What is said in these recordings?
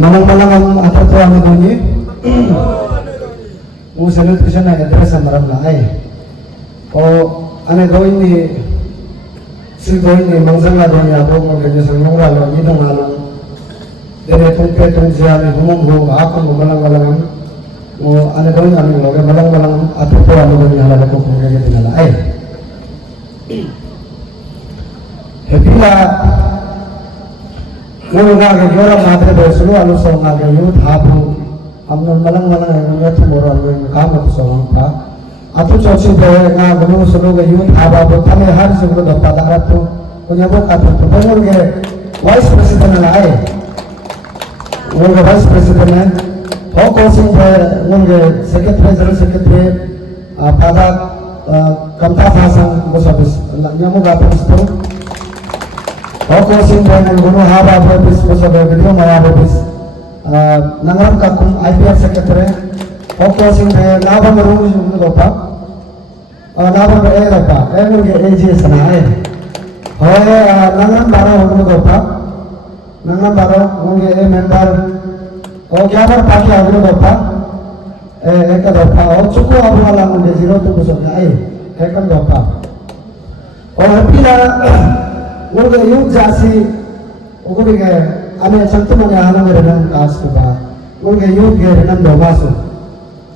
Malang-malang ang atrato ang iduni. Musalut ko siya na address ang marami na ay. O ano gawin ni gawin ni Mangsang na doon niya po kung ganyan sa mga wala nitong halong dere tong siya ni humungho akong malang-malang o ano gawin namin loge malang-malang atrato ang doon niya halaga ko kung ganyan tinala ay. Hepila mulu ngage yora madre besulu alu so ngage yut habu amnon malang-malang ang mga tumuro ang mga kama ko sa pa atu chochi be nga gulu sulu ge yut haba bo tame har sulu da pada atu kunya bo katu to bengul ge vice president la ai ngul ge vice president ho ko sing be ngul ge secretary general secretary pada kamta fasang bo sabis nyamu ga to Oko sing dengan guru haba habis bersama video maya habis nangram kakum IPR secretary oko sing dengan laba meru jumlah dopa laba meru dopa nunggu AGS nae hoye nangram bara jumlah dopa nangram bara nunggu member gambar pakai jumlah dopa eka dopa cukup abu malang nunggu zero tu besoknya eka dopa pila Mungkin yuk jasi, mungkin ke, ane cantik mana anak merenang kas kuba, mungkin yuk ke renang dua masuk.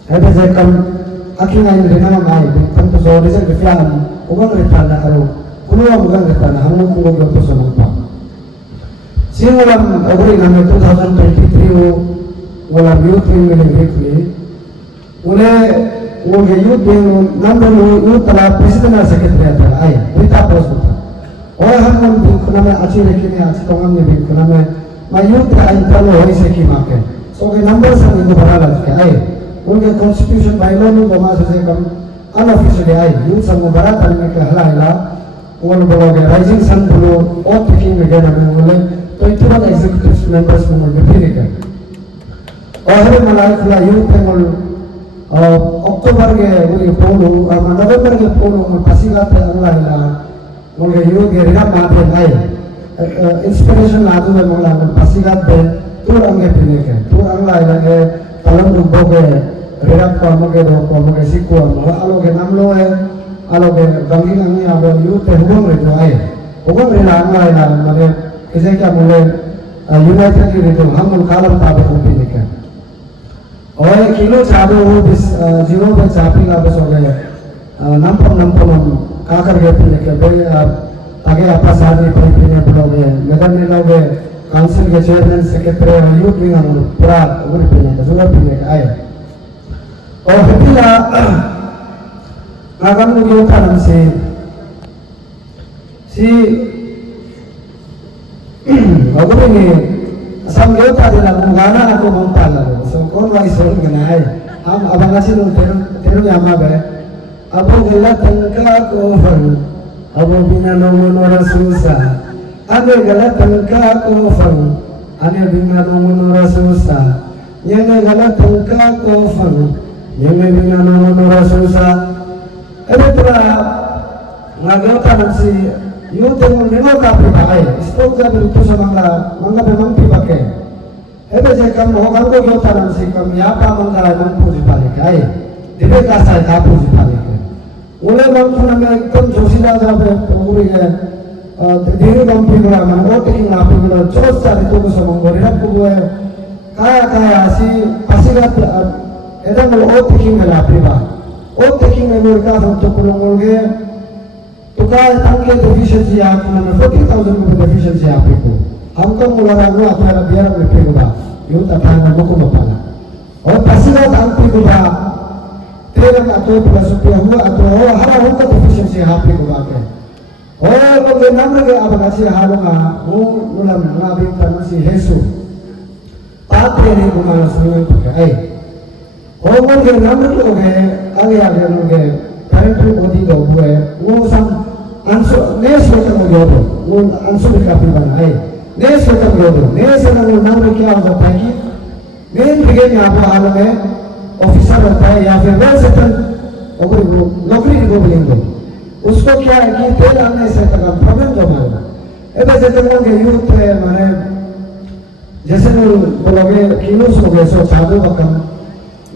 Ada sekam, akhirnya ini renang mai, tentu soal itu kefian, bukan kerana kalau, kuno bukan kerana, hamu kuno berapa sama apa. Siaran, orang kami 2023 ulah youth milih mulai mungkin youth yang number youth telah presiden sekretariat ayah, kita pos kita. Orang yang berkenaan acil lekini acil kongam ni berkenaan, mayut yang terlalu hari sekimakan. So ke number sang itu berhala juga. Mungkin constitution bylaw ni bama sesekam unofficially youth sang mubarak dan mereka halal. Orang boleh rising sun dulu, all taking again ambil तो इतना executive members को मिलते हैं और हर मलाइक ला यूथ में मल अक्टूबर के वो पोलो नवंबर के पोलो में पसीगा ते अल्लाह ला मुझे यूथ के रिना माते हैं इंस्पिरेशन लादू में मुझे पसीगा ते तू अंगे पीने के तू अल्लाह ला के तलम दुबो के रिना को मुझे सीखो आलो के नाम लो है आलो के गंगी अंगे आलो यूथ पे हुआ रिना अल्लाह ला मरे इसे क्या मुझे यूनाइटेड की रीतो हम मुल्कालम ताबे होती निकल और एक किलो चाबे हो बिस जीरो पे चापी का बस हो गए नंपम काकर गए पीने के बे आगे आपा साथ में पीने पड़ोगे मगर ने लोगे काउंसिल के चेयरमैन सेक्रेटरी और यूथ विंग हम पूरा उन्हें पीने का जुगाड़ पीने का आए और फिर नागम लोग यूथ का नमसे सी Bagus ini, sambil tadi lagu gana aku mampu lalu, so kau mau isol gana abang kasih lu teru nyama be, abang gelat tengkak kofan, abang bina nomor susah, ane gelat tengkak kofan, ane bina nomor susah, yang gelat tengkak kofan, yang bina nomor susah, ada pula ngagau tanam si youth yang menengok kapi pakai, stok jadi itu semangla, mangga memang dipakai. Hebe jika kamu kalau youth tanam sih kamu apa mangga mampu dipakai, dia kasih kapu dipakai. Mulai mampu nama ekdom josila jabe, pokoknya diri mampu gula, mangga tinggi mampu gula, jos jadi itu semangga, riak pokoknya kaya si pasirat, edam mau tinggi gula priba, tinggi mereka untuk kulungulge. Tukar tangke deficiency aku nama 40,000 rupiah deficiency aku itu. Hamka mulai aku apa biar mereka juga. Youth apa nama aku bapana. और पसीना तंत्री गुबा तेरे का तो फिलोसफी हुआ तो हरा होगा deficiency हापी गुबा के. और लोग नाम लगे अब कैसे हालोगा वो मुलाम नाबिक तमसी हेसु. पात्रे ने गुमा सुनने को है. और वो के नाम लोगे आगे लोगे parental body का हुआ है वो सब अंशु नेस होता मौजूद वो अंशु भी काफी बना है नेस होता मौजूद नेस ना वो नाम क्या होता है कि मेन बिगेन यहाँ पर हाल में ऑफिसर होता है या फिर वेल सेटल और नौकरी की बोलेंगे उसको क्या है कि तेल आने से तक प्रॉब्लम जब होगा ऐसे जैसे लोग यूथ है माने जैसे बोलोगे किलो सोगे चादू का कम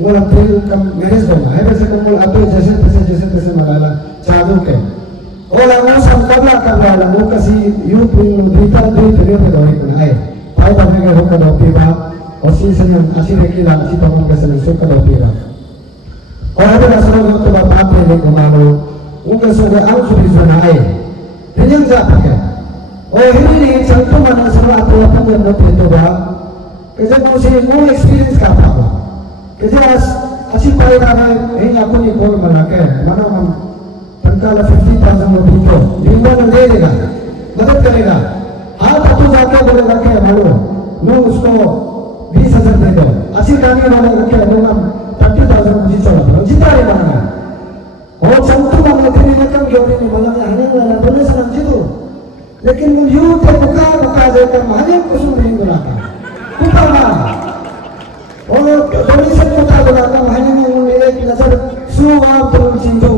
वो लगते कम मेरे से है वैसे कम वो अब जैसे तैसे मराला चादू के और वो सब कबला वो किसी यूथ में दीता दी तो पे दौड़ी को आए पाई तब के होकर दौड़ी बा और सी से हम अच्छी रेखी ला अच्छी तो हम कैसे सुख कर दौड़ी बा और अगर असलों में तो बात है को मानो उनके सोगे आउ सुधी सुना आए रिजन जा पके और ini contoh mana semua apa yang itu bah, kerja mesti mau experience apa? Kerja asyik pada orang ini aku ni kau mana ke, mana हम तनख्वाह 50,000 रुपये तो दिन भर दे देगा, मदद करेगा, हाँ तो जाके बोलेगा क्या मालूम, नो उसको 20,000 दे दो, असीम डाली बोलेगा क्या नो हम 30,000 रुपये चला, जितना ही मांगा, और contoh mana तेरी रकम क्यों नहीं मालूम है, हमें ना बोले सनम जितो लेकिन वो यूं थे बुका देकर माने कुछ नहीं बुलाता बुका मार और दोनों से बुका बुलाता माने में वो एक नजर सुवाब तो चिंतो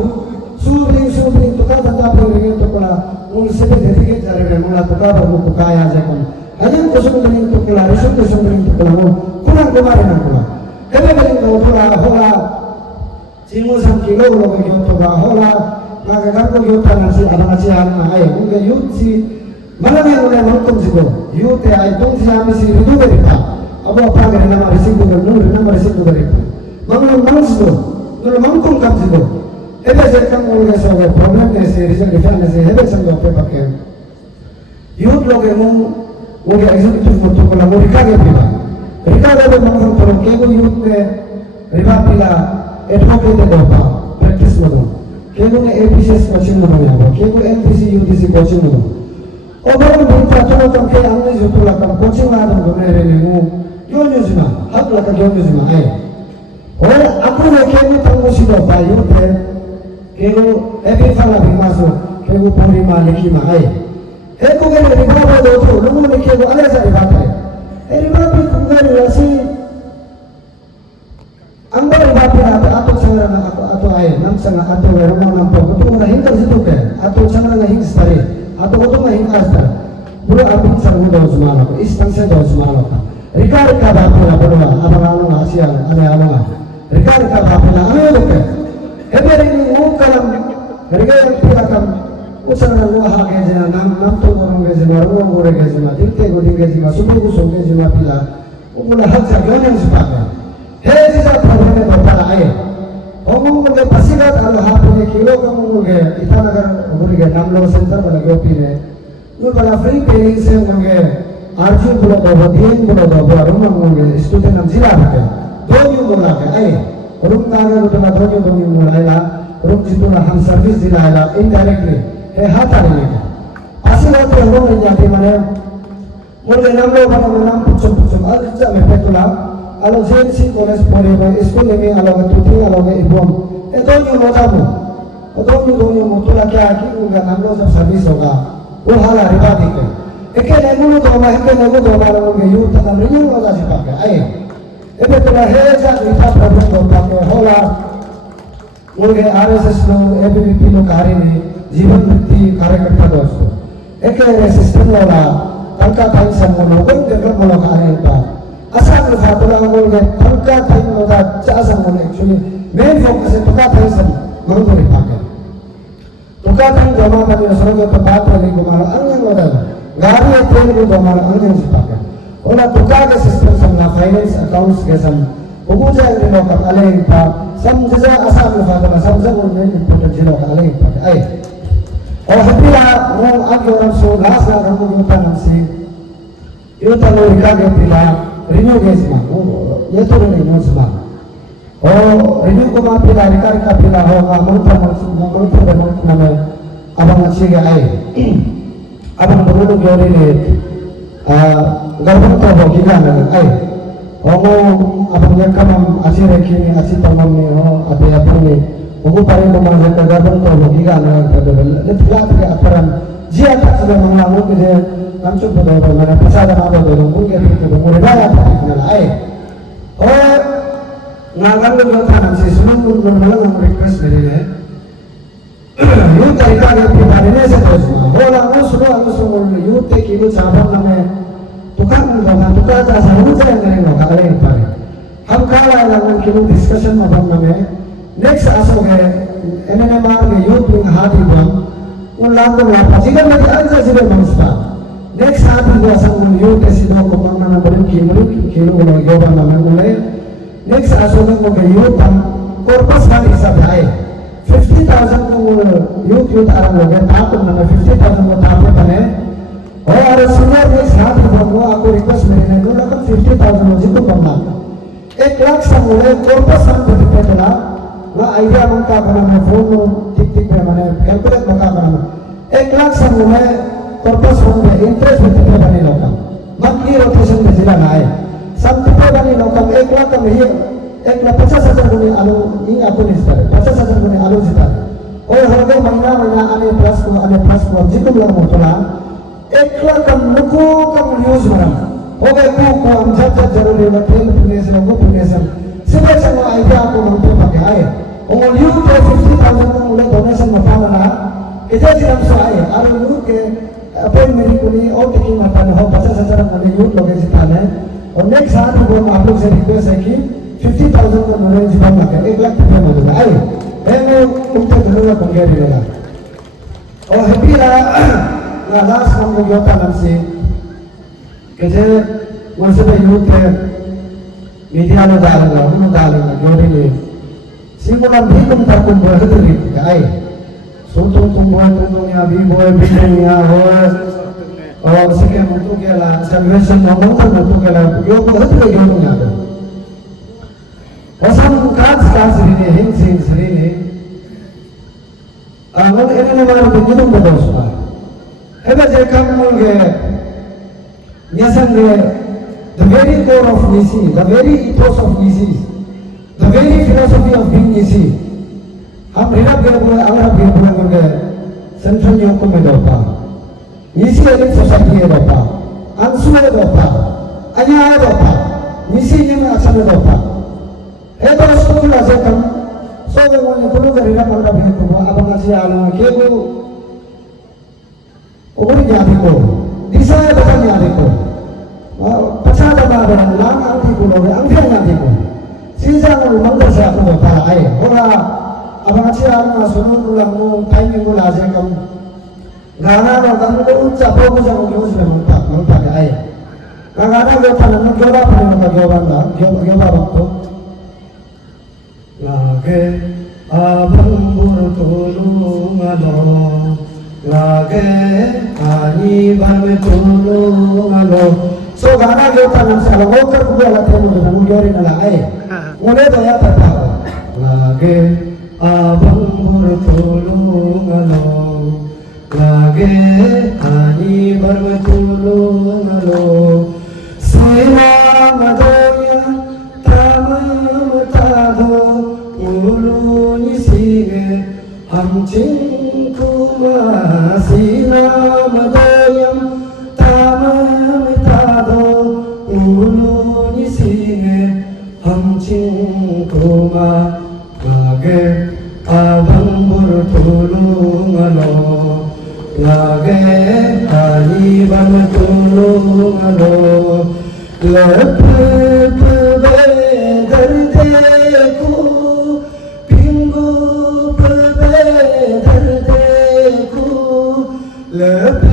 सुबरिंग तो का धंधा पड़ेगा तो पड़ा उनसे भी देती के जा रहे हैं मुला तो का वो बुकाया जाए हजम कुछ नहीं तो पड़ा रिश्वत कुछ नहीं तो पड़ा वो कुमार ना पड़ा कभी कभी तो पड़ा होला चिंगो सम किलो लोग क्यों तो पड़ा होला maka kan ko yuta nasi ana ay unga yuti malame ngone mangkom sigo yute ay tong siami si ridu beripa abo apa gare nama residu gar nur nama residu beripa mangun mangsigo nur mangkom kam sigo ebe se kam ngone so problem ne se result define se hebe sango pe pakke yut loge mum uge executive motu ko la murika ge piba rika ge mangkom to ke go yut ne riba pila advocate de pa practice modu केवल एपीसीएस कोचिंग में नहीं आवा केवल MPC UDC coaching में और बार बार पाचन कम के अंदर जो तो लगा कोचिंग आदम को मेरे लिए वो क्यों न्यूज़मा हक लगा क्यों न्यूज़मा है और अपन ने केवल तंगो सीधा पायु थे केवल एपी फाला बिमासो केवल पूरी मालिकी में है एक को के रिबा में दो तो लोगों ने केवल अलग सा रिबा है रिबा भी कुंगर राशि अंदर रिबा पे atau sangat atau air nam sangat atau rumah nampak betul nggak hingga situ ke atau sangat nggak hingga setari atau betul nggak hingga astar buru abis sarung daun semala istang saya daun semala rika bapela berdua abang anu asia ane abang rika bapela ane itu ke hebat ini mukalam rika yang tiakan usaha luah hage nam tu orang gejima ruang orang gejima tinggi gejima subuh gejima pila umur hak jaga yang sepakat hei sisa problem yang berapa air Omong ke pasikat kalau hapune kilo kamu ke kita agar umur ke 6 लोग सेंटर वाला गोपी ने वो वाला free paying से होंगे आरजी बोलो तो दिन बोलो तो रूम होंगे स्टूडेंट हम जिला के दो न्यू बोला के आए रूम का अगर तो दो न्यू बोला रूम जितना हम सर्विस दिलाएगा इनडायरेक्टली है हाथ आ रही है pasikat तो हम नहीं जाते माने मुझे नाम लो बना नाम पुछम आज मैं पेटुला Kalau JNC College Forever School ini kalau ketuti kalau ke ibom itu nyu motamu itu nyu mutula kya ki unga namlo sab service hoga वो हाला रिबा दिखे एके नेगुलो तो मा एके नेगु तो मा लोगे यू तक रिन्यू होगा जी पाके आए एबे तो है जा रिता प्रॉब्लम तो पाके होला मुझे आरएसएस लो एबीवीपी लो कार्य में जीवन मुक्ति कार्यकर्ता दोस्तों एके सिस्टम होला तंका टाइम से मोनो कोई डेवलप मोनो कार्य का asal fatura ngolge tangka time noda chasa ngol actually main focus है तुका time सब मंगो रे पाके तुका time जमा करने सरोगे तो बात वाली को मारा अन्य noda गाड़ी है ट्रेन को जमा अन्य से पाके ओला तुका के सिस्टम सब ना फाइनेंस अकाउंट्स के सब वो जाए रे लोग अले पा सब जैसा asal fatura सब सब उनमें इम्पोर्टेंट जिलो अले पाके आए और हपिला वो आगे orang so last ना हम को पता नहीं यो तलो रिका के पिला रिन्यू गेसमा ये तो नहीं नोट्स बा और रिन्यू को मा पिला रिका पिला होगा मंत्र नाम abang अच्छे के आए abang berulu गौरी ने गवर्नमेंट तो होगी ना आए और abang ये काम अच्छे रखी ने अच्छी तमाम ने हो अभी अपन ने वो पारे को मान के गवर्नमेंट तो होगी ना ले फिलहाल के अपरन जी आता सुबह मंगला वो के namcu bodoh mana pasal apa bodoh mungkin itu mulai banyak kenal air oh ngagan lu tanam sih semua pun malah request dari ni you tadi kan pribadi ni saya tahu semua orang semua you take itu cabang nama tukar asa hujan yang ngereng kala yang pare हम कहा लांगन kilo discussion में हम नमे नेक्स्ट आसो गए एनएन मार के यूथ विंग हाथी बम उन लांगन वापस जिगर में आंसर जिले मंस्पा नेक्स्ट हाथी को असम उन यूथ के सिद्धों को मांगना ना बड़े किलो को लोग योगा नमे उन्हें नेक्स्ट आसो में को यूथ हम कॉर्पस का हिसाब है 50,000 को यूथ आरंभ हो गए ताप नमे 50,000 को ताप में बने और सीनियर नेक्स्ट हाथी बम को आपको रिक्वेस्ट मेरे ने दो लाख 50,000 हो जिनको कमना 1 लाख समूह कॉर्पस हम को दिक्कत है ना आइडिया मंगा बना मैं फोन में टिक पे मैंने कैलकुलेट मंगा बना 1 लाख समूह कॉर्पस हम में इंटरेस्ट में टिक बने लोग मंथली रोटेशन में जिला आए सब टिक बने लोग 1 लाख में ही 1,50,000 गुनी आलू इन आपको नहीं सितारे 50,000 गुनी आलू सितारे और हर गए महीना आने प्लस को जितने लोग मोटला 1 लाख कम नुको कम न्यूज़ बना हो गए को हम जब जरूरी है ट्रेन पुणे से लोगों पुणे से सिर्फ से वो आइडिया को हम पे पके आए और न्यू के 50,000 को मुझे डोनेशन में पाना इधर से हम सो आए और न्यू के अपन मेरी कुनी और टिकी माता ने हो 50,000 वाले यूथ लोग ऐसे पाने और नेक्स्ट साल वो आप लोग से रिक्वेस्ट है कि 50,000 को नॉलेज जीवन लगे 1 लाख रुपए में आए मैं उनके धन्यवाद पंगे रहेगा और हैप्पी रहा लास्ट हम लोग योता नाम से कैसे वैसे तो यूथ के मीडिया में डालेंगे जोड़ी में सिंगुलर भी तुम तक तुम बहुत तरीके के आए सो तुम यहाँ भी यहाँ हो और सिके मंतु के ला सेलिब्रेशन मंतु के ला यो बहुत तरीके के लोग यहाँ और सब काज सरी ने हिंग सरी ने अगर इन्हें मार दिए तुम बताओ सुना है बस एक काम मुझे Yes, and the very core of Nisi, the very ethos of Nisi, the very philosophy of being Nisi. हम रिना बिरबुल अगर हम बिरबुल करके सेंट्रल न्यूयॉर्क में दोपा, Nisi एलिट सोसाइटी है दोपा, अंशु है दोपा, अन्या है दोपा, Nisi ने में अच्छा में दोपा. है तो उसको भी लाज़े कम, सो वे वो निकुलो के रिना पढ़ना भी है अब अंगाची आलू में के वो ओवरी यादी को दिशा है बता यादी को पचास दबाव है लांग आंटी को लोग अंधे यादी को सीजन में मंगल से आपको बता आए होगा अब अंगाची आलू में सुनो नुलांगो टाइमिंग को लाज़े कम गाना लो गाना को उच्च अपोग जाओ न्यूज़ में मंगता के आए गाना जो था ना ग्योबा पढ़ने का ग्योबा वक्तो लागे abang tulung alo lage ani bang tulung alo so गाना जो था ना साला वो कर कुछ अलग थे मुझे ना मुझे और ही ना लाए मुझे तो याद था lage abang tulung alo lage ani bang tulung alo sila madoya tamam tado uluni sige hamcing kumasina madayam tamam tado uluni sige hamcing kuma lage abang bertulung alo lage ani bang tulung alo lep dardku pingu dardku lep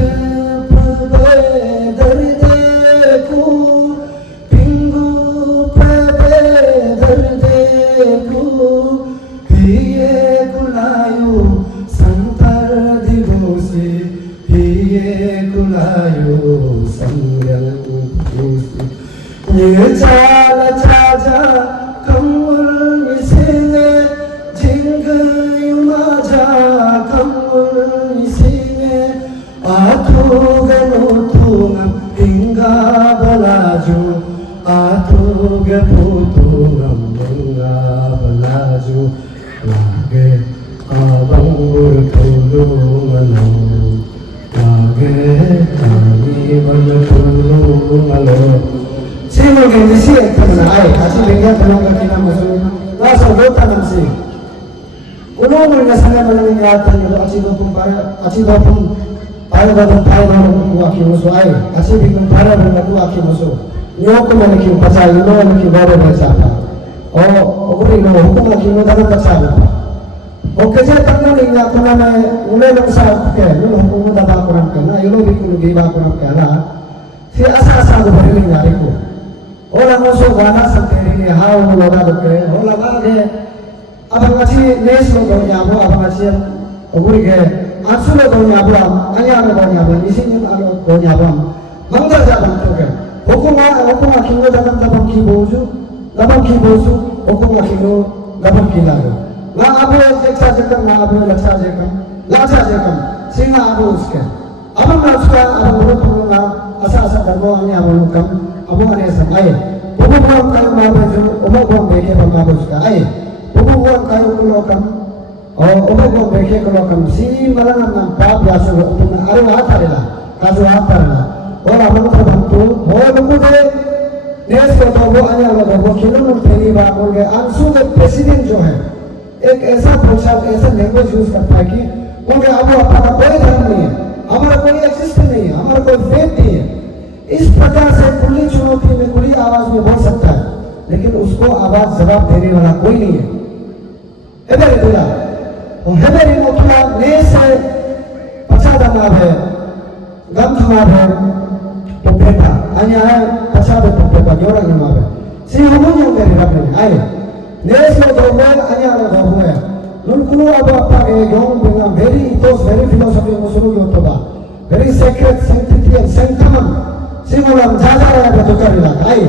dardku pingu dardku hiye kulayu santar divosi hiye kulayu sangyal divosi ये चाला चाचा कमल इसीने जिंग युमाजा कमल इसीने आतुगे नोतुंगम इंगा बलाजु आतुगे पुतुंगम इंगा बलाजु लागे abangul tulungalo lage ani baltulungalo sino que decía que ay así venga que no que na maso la so dota nam si uno mo na sana man ni yata ni achi do pum para pai do pum ko aki mo so ai achi bi pum para do ko aki mo so nyoko malaki pasal ino malaki baru bersama. Oh, okey ino hukum malaki ino dalam bersama. Okey saya tanya ni nak kena mulai bersama ke, ino hukum dalam kurang kena, ino bikul giba kurang kena. Si asa-asa tu beri ni nyari ko. Orang masuk wana santeri ni hau loga doke, orang lagi. Abang macam nes loga nyabu, abang macam okey ke. Ansul loga nyabu, ayah loga nyabu, isinya loga nyabu. Mangga jalan tu ke. Hukum kingo dalam kibosu, hukum kingo dalam kilago. La abu eksa jekam, la abu lacha jekam, singa abu uske. Abang lacha abang urut pulunga, asa darbo ani abang lukam, abu ane samai. Hukum buang kayu mabuju, buang beke mabuju ka. Hukum buang kayu kulokam, buang beke kulokam. Si malang nampak biasa hukum aru hatarila, kasu hatarila. और हम लोग बनते और लोगों ने नेस को तो वो अन्य लोगों को खिलौनों पहली बार बोल गए आंसू के प्रेसिडेंट जो है एक ऐसा पोशाक ऐसा लैंग्वेज यूज करता है कि उनके अब अपना कोई धर्म नहीं है हमारा कोई एक्सिस्ट नहीं है हमारा कोई फेथ नहीं है इस प्रकार से खुली चुनौती में खुली आवाज में बोल सकता है लेकिन उसको आवाज जवाब देने वाला कोई नहीं है हेबेरी दुला और हेबेरी मोकिला नेस से पछाड़ा नाम है गम खमार है Pupeta, hanya pasado pupeta, orang yang apa? Si homo yang dari rapi, aye. Neslo dobo, hanya ada dobo ya. Nulkulu apa ke yang dengan very ethos, very philosophy musuh yang toba, very sacred, sanctity and sanctum. Si orang jaga ya betul lah, aye.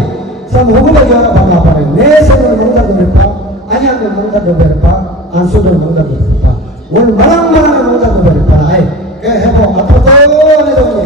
Sam homo lagi orang apa apa? Neslo nunggu dobo, hanya nunggu dobo, ansu nunggu dobo. Wan marang nunggu dobo, aye. Ke hebo apa tu?